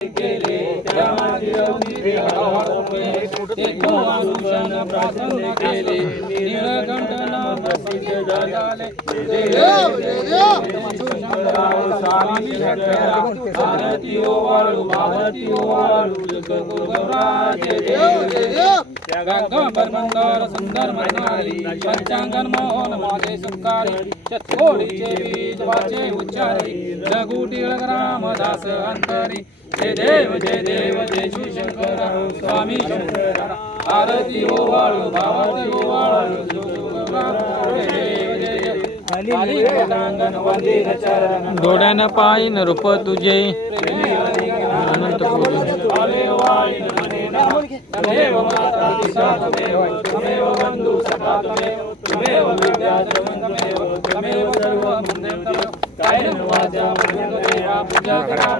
केले प्रार्थना केले नीलकंठन प्रसिद्ध झाले स्वामी भारती ओवाळू गंगांबर सुंदर मनाली पंचांगन मोहन माझे सुकारी चतकोडीचे बीज वाचे उच्चारी रघुटीळ रामदास अंतरी जय देव जय शिवशंकर स्वामी शंकर आरती ओवाळू भावती ओवाळू डोळ्यानं पाहिन रूप तुझे अनंत तमेव माता पिता तमेव बंधु सखा तमेव विद्या तमेव सर्वं तमेव कायेन वाचा मनसेन पूजा करा